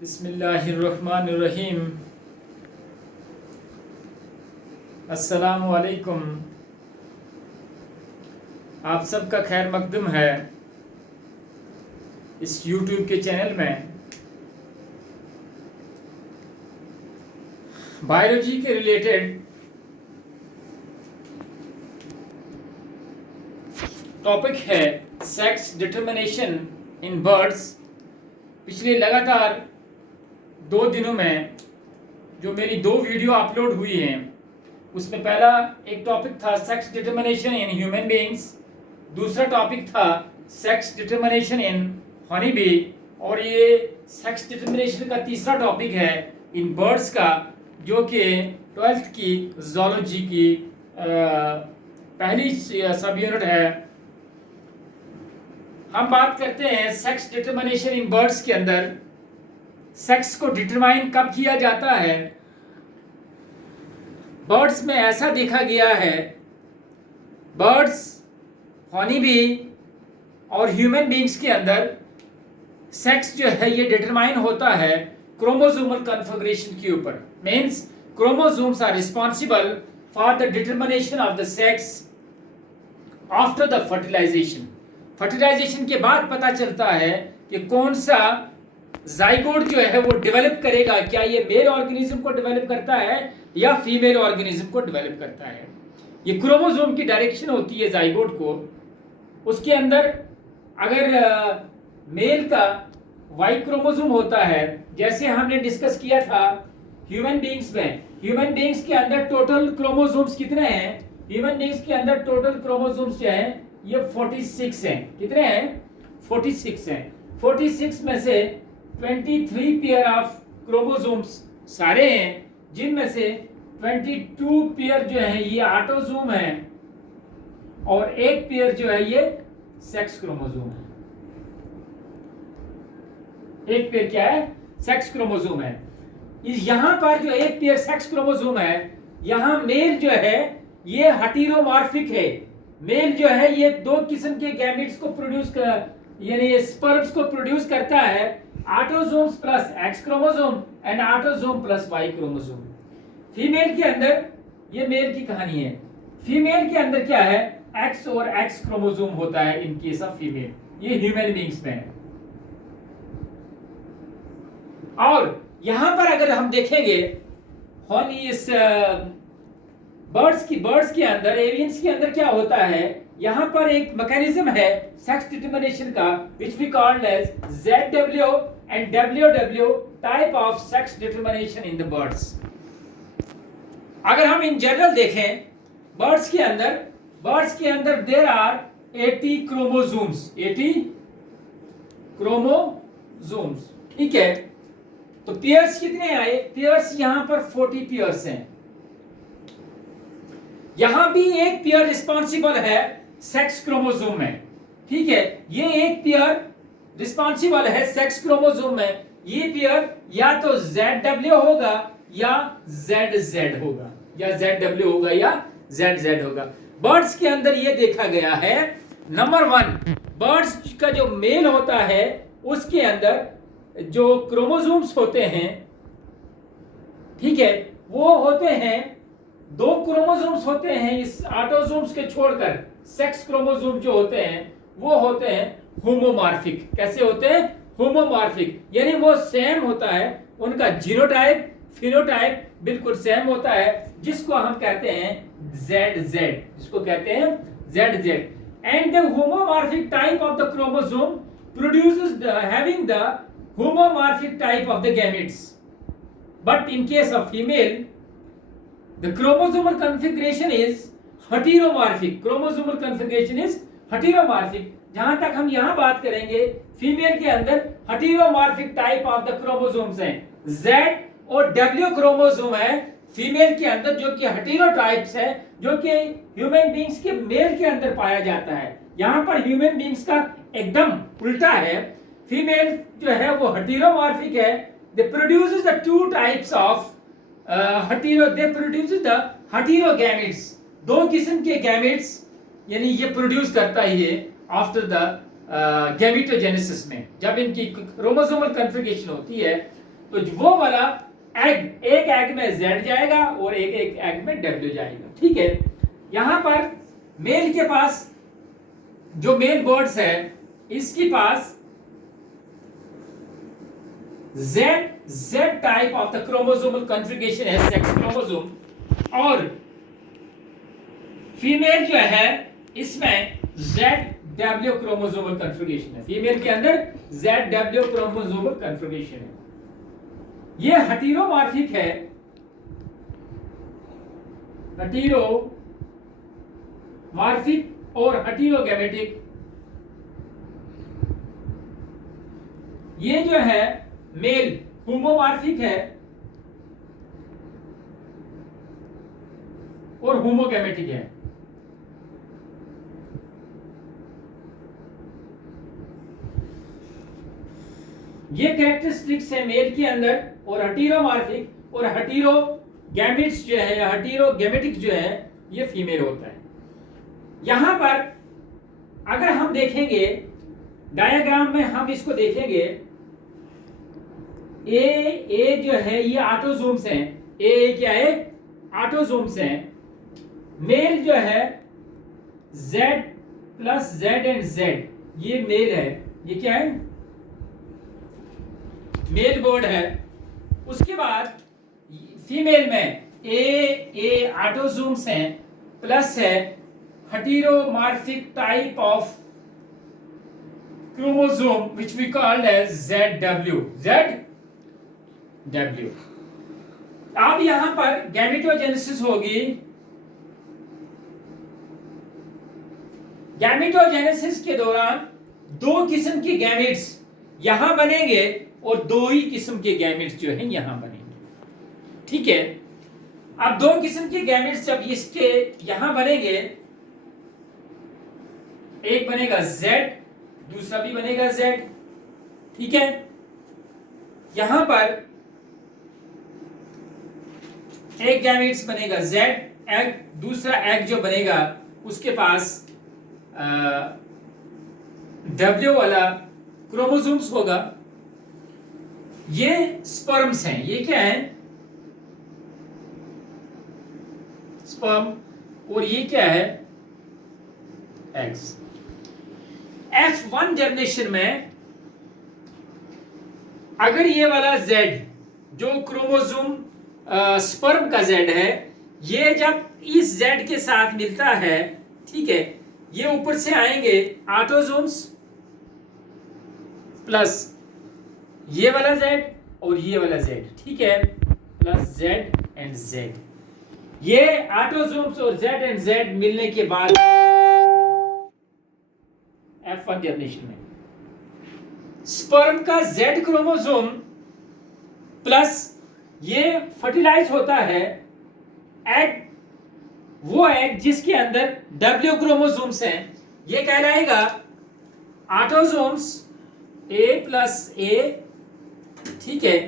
बिस्मिल्लाहिर्रहमानिर्रहीम। अस्सलामु अलैकुम। आप सबका खैर मकदम है इस YouTube के चैनल में। बायोलॉजी के रिलेटेड टॉपिक है सेक्स डिटर्मिनेशन इन बर्ड्स। पिछले लगातार 2 दिनों में जो मेरी 2 वीडियो अपलोड हुई हैं उसमें पहला एक टॉपिक था sex determination in human beings, दूसरा टॉपिक था सेक्स डिटर्मिनेशन इन हनी बी, और ये सेक्स डिटर्मिनेशन का तीसरा टॉपिक है इन बर्ड्स का, जो कि 12th की ज़ूलॉजी की पहली सब यूनिट है। हम बात करते हैं सेक्स डिटर्मिनेशन इन बर्ड्स के अंदर सेक्स को डिटरमाइन कब किया जाता है। बर्ड्स में ऐसा देखा गया है, बर्ड्स, हनी बी और ह्यूमन बीइंग्स के अंदर सेक्स जो है ये डिटरमाइन होता है क्रोमोसोमल कन्फिगरेशन के ऊपर। Means chromosomes are responsible for the determination of the sex after the fertilization. Fertilization के बाद पता चलता है कि कौन सा जाइगोट जो है वो डेवलप करेगा, क्या ये मेल ऑर्गेनिज्म को डेवलप करता है या फीमेल ऑर्गेनिज्म को डेवलप करता है। ये क्रोमोसोम की डायरेक्शन होती है जाइगोट को। उसके अंदर अगर मेल का वाई क्रोमोसोम होता है, जैसे हमने डिस्कस किया था ह्यूमन बीइंग्स में, ह्यूमन बीइंग्स के अंदर टोटल क्रोमोसोम्स कितने हैं? ह्यूमन बीइंग्स के अंदर टोटल क्रोमोसोम्स जो है ये 46 हैं। कितने हैं? 46 हैं। 46 में से 23 पेयर ऑफ क्रोमोसोम्स सारे हैं, जिनमें से 22 पेयर जो है ये ऑटोसोम है और एक पेयर जो है ये सेक्स क्रोमोसोम है। एक पेयर क्या है? सेक्स क्रोमोसोम है। यहां पर जो एक पेयर सेक्स क्रोमोसोम है, यहां मेल जो है ये हेटेरोमॉर्फिक है। मेल जो है ये 2 किस्म के गैमेट्स को प्रोड्यूस यानी स्पर्म्स को प्रोड्यूस करता है, autosomes plus X chromosome and autosome plus Y chromosome. Female के अंदर ये मेल की कहानी है। फीमेल के अंदर क्या है? एक्स और एक्स क्रोमोसोम होता है इन केस ऑफ फीमेल। ये ह्यूमन बीइंग्स में है। और यहां पर अगर हम देखेंगे इस बर्ड्स के अंदर, एवियंस के अंदर क्या होता है, यहां पर एक मैकेनिज्म है सेक्स डिटर्मिनेशन का which we called as ZW and WW type of sex determination in the birds. अगर हम इन जनरल देखें बर्ड्स के अंदर देयर आर 80 क्रोमोसोम्स। 80 क्रोमोसोम्स, ठीक है। तो पेयर्स कितने आए? पेयर्स यहां पर 40 पेयर्स हैं। यहां भी एक पेयर रिस्पॉन्सिबल है सेक्स क्रोमोसोम में, ठीक है। ये एक पेयर रिस्पॉन्सिबल है सेक्स क्रोमोसोम में। ये पेयर या तो ZW होगा या ZZ होगा, या ZW होगा या ZZ होगा। बर्ड्स के अंदर ये देखा गया है, नंबर 1, बर्ड्स का जो मेल होता है उसके अंदर जो क्रोमोसोम्स होते हैं, ठीक है, वो होते हैं 2 क्रोमोसोम्स होते हैं इस ऑटोसोम्स के छोड़कर। सेक्स क्रोमोसोम जो होते हैं वो होते हैं होमोमॉर्फिक। कैसे होते हैं? होमोमॉर्फिक, यानी वो सेम होता है, उनका जीनोटाइप फिनोटाइप बिल्कुल सेम होता है, जिसको हम कहते हैं ZZ, जिसको कहते हैं ZZ। And the homomorphic type of the chromosome produces having the homomorphic type of the gametes, but in case of female the chromosomal configuration is heteromorphic। chromosomal configuration is heteromorphic। जहां तक हम यहां बात करेंगे female के अंदर heteromorphic type of the chromosomes हैं, Z और W क्रोमोसोम है फीमेल के अंदर, जो कि हेटेरोटाइप्स है, जो कि ह्यूमन बीइंग्स के मेल के अंदर पाया जाता है। यहां पर ह्यूमन बीइंग्स का एकदम उल्टा है। फीमेल जो है वो हेटेरोमॉर्फिक है। They produces the 2 types of heterogametes. 2 किस्म के गैमेट्स यानी ये प्रोड्यूस करता ही है आफ्टर द गैमेटोजेनेसिस में। जब इनकी क्रोमोसोमल कन्फिगरेशन होती है तो वो वाला एग, एक एग में Z जाएगा और एक एग में W जाएगा। ठीक है, यहां पर मेल के पास जो मेल बर्ड्स है इसके पास Z type of the chromosomal configuration है, सेक्स क्रोमोसोम, और फीमेल जो है इसमें ZW क्रोमोसोमल कॉन्फ़िगरेशन है। फीमेल के अंदर ZW क्रोमोसोमल कॉन्फ़िगरेशन है। ये हेटेरोमॉर्फिक है, हेटेरोमॉर्फिक और हेटेरोगैमेटिक। ये जो है मेल होमोमॉर्फिक है और होमोगैमेटिक है। ये कैरेक्टरिस्टिक्स है मेल के अंदर, और हेटेरोमॉर्फिक और हेटेरोगैमेट्स जो है, हेटेरोगैमेटिक जो है ये फीमेल होता है। यहां पर अगर हम देखेंगे डायग्राम में, हम इसको देखेंगे, ए जो है ये ऑटोसोम्स हैं। ए क्या है? ऑटोसोम्स हैं। मेल जो है Z plus Z and Z, ये मेल है। ये क्या है? मेल बर्ड है। उसके बाद फीमेल में ए ऑटोसोम्स हैं, प्लस है heteromorphic type of chromosome which we called as ZW। अब यहां पर गैमेटोजेनेसिस होगी। गैमेटोजेनेसिस के दौरान दो किस्म के गैमेट्स यहां बनेंगे और दो ही किस्म के गैमेट्स जो हैं यहां बनेंगे। ठीक है, अब दो किस्म के गैमेट्स जब इसके यहां बनेंगे, एक बनेगा Z, दूसरा भी बनेगा Z। ठीक है, यहां पर एक गैमेट्स बनेगा Z एग, दूसरा एग जो बनेगा उसके पास W वाला क्रोमोसोम्स होगा। ये स्पर्म्स हैं। ये क्या है? स्पर्म। और ये क्या है? एग्स। F1 जनरेशन में अगर ये वाला Z जो क्रोमोसोम स्पर्म का Z है, ये जब इस Z के साथ मिलता है, ठीक है, ये ऊपर से आएंगे ऑटोसोम्स प्लस ये वाला Z और ये वाला Z। ठीक है, प्लस Z एंड Z। ये ऑटोसोम्स और Z एंड Z मिलने के बाद F1 जनरेशन में स्पर्म का Z क्रोमोसोम प्लस ये फर्टिलाइज होता है एग, वो एग जिसके अंदर W क्रोमोसोम्स हैं, ये कहलाएगा ऑटोसोम्स A प्लस A। ठीक है,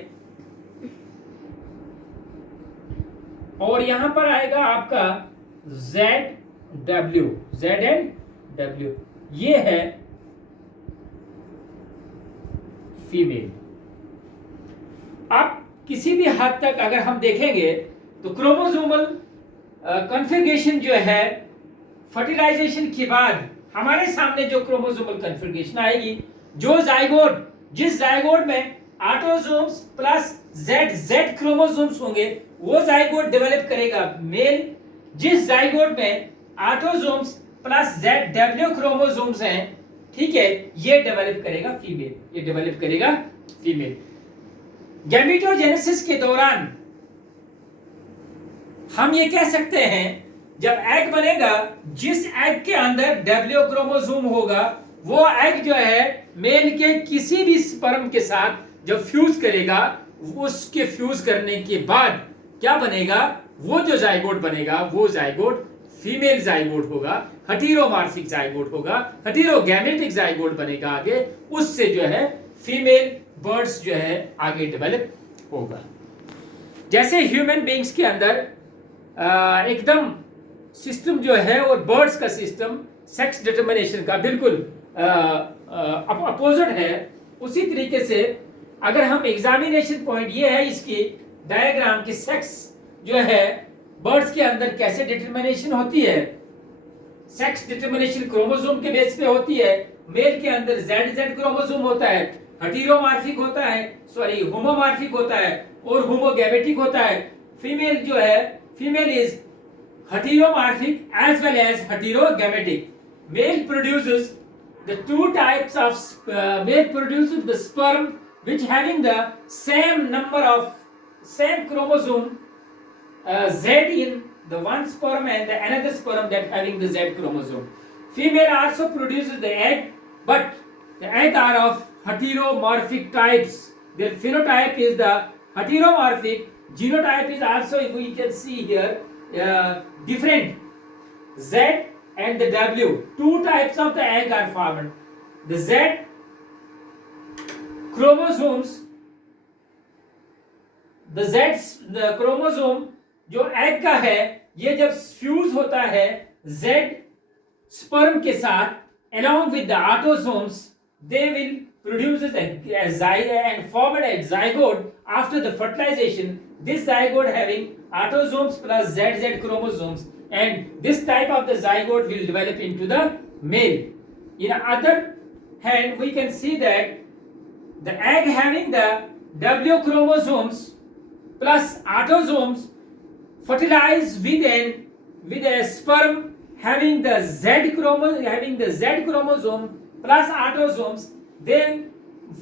और यहां पर आएगा आपका ZW, Z एंड W। ये है फीमेल। अब किसी भी हद तक अगर हम देखेंगे तो क्रोमोसोमल कॉन्फ़िगरेशन जो है फर्टिलाइजेशन के बाद हमारे सामने जो क्रोमोसोमल कॉन्फ़िगरेशन आएगी, जो जाइगोट, जिस जाइगोट में ऑटोसोम्स प्लस Z क्रोमोसोम्स होंगे, वो जाइगोट डेवलप करेगा मेल। जिस जाइगोट में ऑटोसोम्स प्लस ZW क्रोमोसोम्स हैं, ठीक है, ये डेवलप करेगा फीमेल। ये डेवलप करेगा फीमेल। गैमेटोजेनेसिस के दौरान हम ये कह सकते हैं, जब एग बनेगा, जिस एग के अंदर W क्रोमोसोम होगा, वो एग जो है मेल के किसी भी स्पर्म के साथ जब फ्यूज करेगा, उसके फ्यूज करने के बाद क्या बनेगा? वो जो जाइगोट बनेगा, वो जाइगोट फीमेल जाइगोट होगा, हेटेरोमॉर्फिक जाइगोट होगा, हेटेरोगैमेटिक जाइगोट बनेगा आगे, उससे जो है फीमेल बर्ड्स जो है आगे डेवलप होगा। जैसे ह्यूमन बीइंग्स के अंदर एकदम सिस्टम जो है और बर्ड्स का सिस्टम सेक्स डिटर्मिनेशन का बिल्कुल अपोजिट है, उसी तरीके से अगर हम एग्जामिनेशन पॉइंट ये है इसकी डायग्राम की सेक्स जो है बर्ड्स के अंदर कैसे डिटरमिनेशन होती है। सेक्स डिटरमिनेशन क्रोमोसोम के बेस पे होती है। मेल के अंदर जेड क्रोमोसोम होता है, हेटेरोमॉर्फिक होता है, सॉरी होमोमॉर्फिक होता है और होमोगैमेटिक होता है। फीमेल जो है, female is heteromorphic as well as heterogametic. Male produces the two types of male produces the sperm which having the same number of same chromosome Z in the one sperm and the another sperm that having the Z chromosome. Female also produces the egg, but the egg are of heteromorphic types. Their phenotype is the heteromorphic. Genotype is also, we can see here, different. Z and the W. Two types of the egg are formed. The Z chromosomes, the chromosome जो egg का है, ये जब fuse होता है Z sperm के साथ along with the autosomes, they will produce a zygote and form a zygote after the fertilization. This zygote having autosomes plus ZZ chromosomes, and this type of the zygote will develop into the male. In other hand, we can see that the egg having the W chromosomes plus autosomes fertilize with a sperm having the Z chromosome plus autosomes. They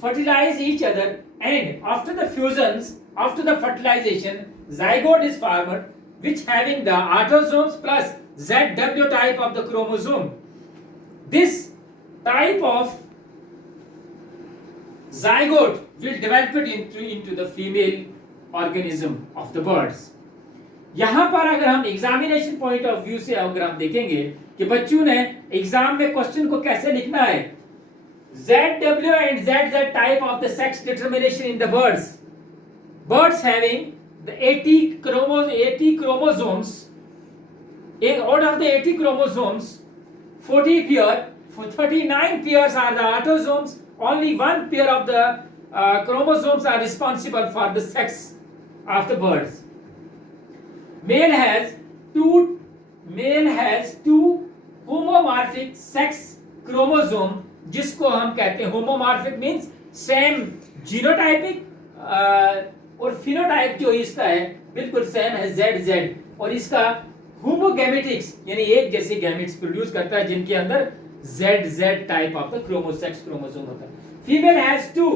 fertilize each other, and after the fusions, after the fertilization, zygote is formed which having the autosomes plus ZW type of the chromosome. This type of zygote will develop it into the female organism of the birds. यहां पर अगर हम examination point of view से अगर हम देखेंगे कि बच्चों ने एग्जाम में क्वेश्चन को कैसे लिखना है, ZW and ZZ type of the sex determination in the birds. Birds having the 80 chromosomes. Out of the 80 chromosomes, 39 pairs are the autosomes. Only one pair of the chromosomes are responsible for the sex of the birds. Male has two homomorphic sex chromosome, जिसको हम कहते हैं homomorphic means same genotypic और phenotype जो इसका है बिल्कुल same है ZZ, और इसका होमोगैमेटिक्स यानी एक जैसे गैमेट्स प्रोड्यूस करता है जिनके अंदर ZZ टाइप ऑफ द क्रोमोसेक्स क्रोमोसोम होता है. Female has two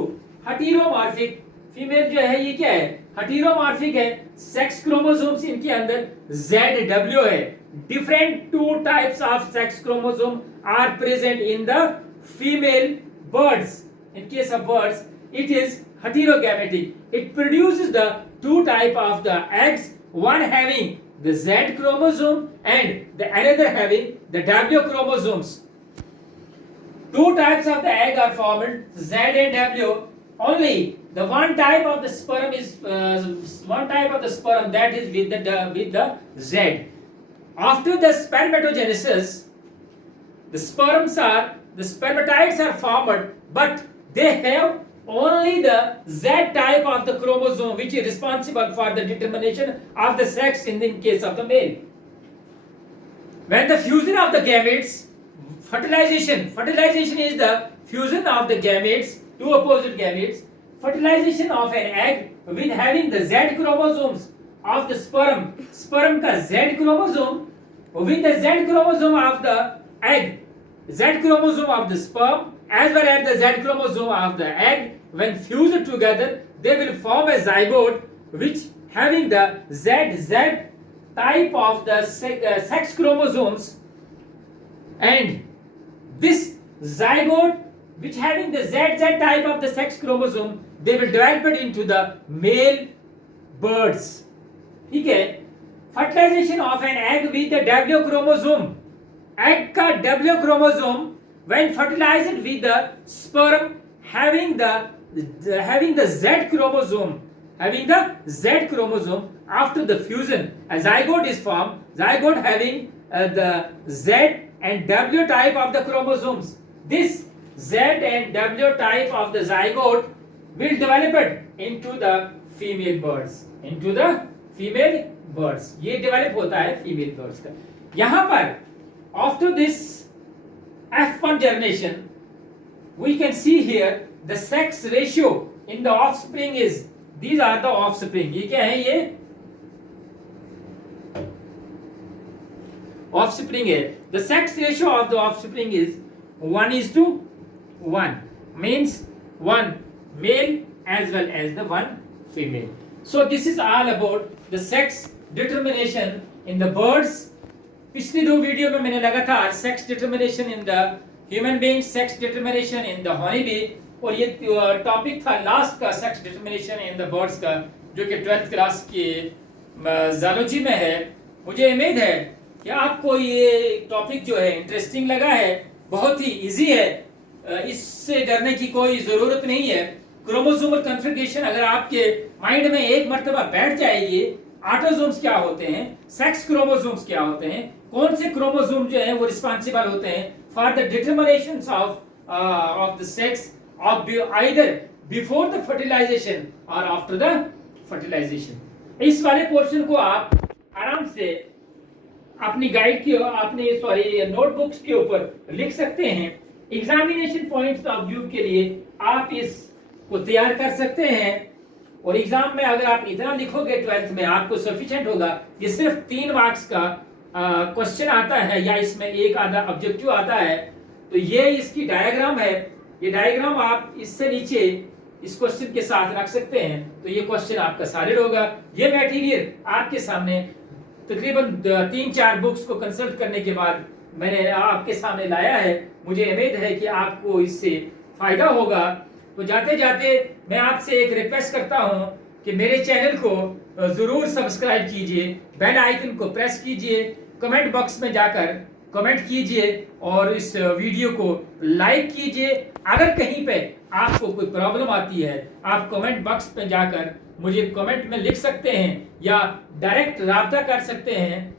heteromorphic. Female जो है ये क्या है, हेटेरोमॉर्फिक है. सेक्स क्रोमोसोम्स इनके अंदर ZW है. Different two types of sex chromosome are present in the female birds. In case of birds, it is heterogametic. It produces the two type of the eggs, one having the Z chromosome and the another having the W chromosomes. Two types of the egg are formed, Z and W. Only the one type of the sperm is that is with the Z. After the spermatogenesis, the spermatides are formed, but they have only the Z type of the chromosome which is responsible for the determination of the sex in the case of the male. When the fusion of the gametes, fertilization is the fusion of the gametes, two opposite gametes, fertilization of an egg with having the Z chromosomes of the sperm का Z chromosome with the Z chromosome of the egg, Z chromosome of the sperm as well as the Z chromosome of the egg, when fused together they will form a zygote which having the ZZ type of the sex chromosomes, and this zygote which having the ZZ type of the sex chromosome, they will develop it into the male birds. ठीक है. Fertilization of an egg with the W chromosome. Egg का W chromosome when fertilized with the sperm having the Z chromosome, after the fusion a zygote is formed. Zygote having the Z and W type of the chromosomes. This Z and W type of the zygote will developed into the female birds, into the female birds. ये develop होता है female birds का. यहाँ पर after this F1 generation, we can see here the sex ratio in the offspring is, these are the offspring. ये क्या है? ये offspring है. The sex ratio of the offspring is 1:1, means 1 male as well as the 1 female. So this is all about the sex determination in the birds. पिछली 2 video में मैंने लगातार sex determination in the human being, sex determination in the honeybee, और ये topic था last का sex determination in the birds का, जो कि 12th क्लास की ज़ूलॉजी में है. मुझे उम्मीद है कि आपको ये टॉपिक जो है इंटरेस्टिंग लगा है. बहुत ही इजी है, इससे डरने की कोई ज़रूरत नहीं है. क्रोमोसोमल कन्फिगरेशन अगर आपके माइंड में एक मर्तबा बैठ जाएगी, ऑटोसोम्स क्या होते हैं, सेक्स क्रोमोसोम्स क्या होते हैं, कौन से क्रोमोसोम जो है वो रिस्पॉन्सिबल होते हैं for the determination of the sex of either before the fertilization और आफ्टर द फर्टिलाइजेशन. इस वाले पोर्शन को आप आराम से अपनी गाइड की अपने नोटबुक्स के ऊपर लिख सकते हैं. एग्जामिनेशन पॉइंट्स ऑफ व्यू के लिए आप इसको तैयार कर सकते हैं, और एग्जाम में अगर आप इतना लिखोगे 12th में आपको सफिशिएंट होगा. ये सिर्फ 3 मार्क्स का क्वेश्चन आता है, या इसमें एक आधा ऑब्जेक्टिव आता है. तो ये इसकी डायग्राम है. ये डायग्राम आप इससे नीचे इस क्वेश्चन के साथ रख सकते हैं, तो ये क्वेश्चन आपका सॉलिड होगा. ये मटेरियल आपके सामने तकरीबन 3-4 बुक्स को कंसल्ट करने के बाद मैंने आपके सामने लाया है. मुझे उम्मीद है कि आपको इससे फायदा होगा. तो जाते जाते मैं आपसे एक रिक्वेस्ट करता हूं कि मेरे चैनल को जरूर सब्सक्राइब कीजिए, बेल आइकन को प्रेस कीजिए, कमेंट बॉक्स में जाकर कमेंट कीजिए और इस वीडियो को लाइक कीजिए. अगर कहीं पे आपको कोई प्रॉब्लम आती है, आप कमेंट बॉक्स में जाकर मुझे कमेंट में लिख सकते हैं या डायरेक्ट राब्ता कर सकते हैं.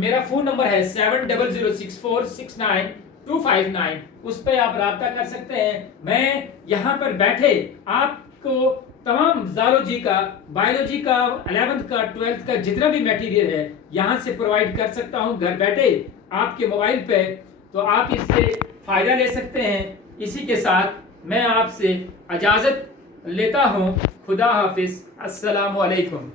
मेरा फ़ोन नंबर है 7006469259. उस पर आप राब्ता कर सकते हैं. मैं यहाँ पर बैठे आपको तमाम ज़ूलॉजी का, बायोलॉजी का, 11th का, 12th का जितना भी मटेरियल है यहाँ से प्रोवाइड कर सकता हूँ घर बैठे आपके मोबाइल पे. तो आप इससे फ़ायदा ले सकते हैं. इसी के साथ मैं आपसे इजाज़त लेता हूँ. खुदा हाफिज़. अस्सलामु अलैकुम.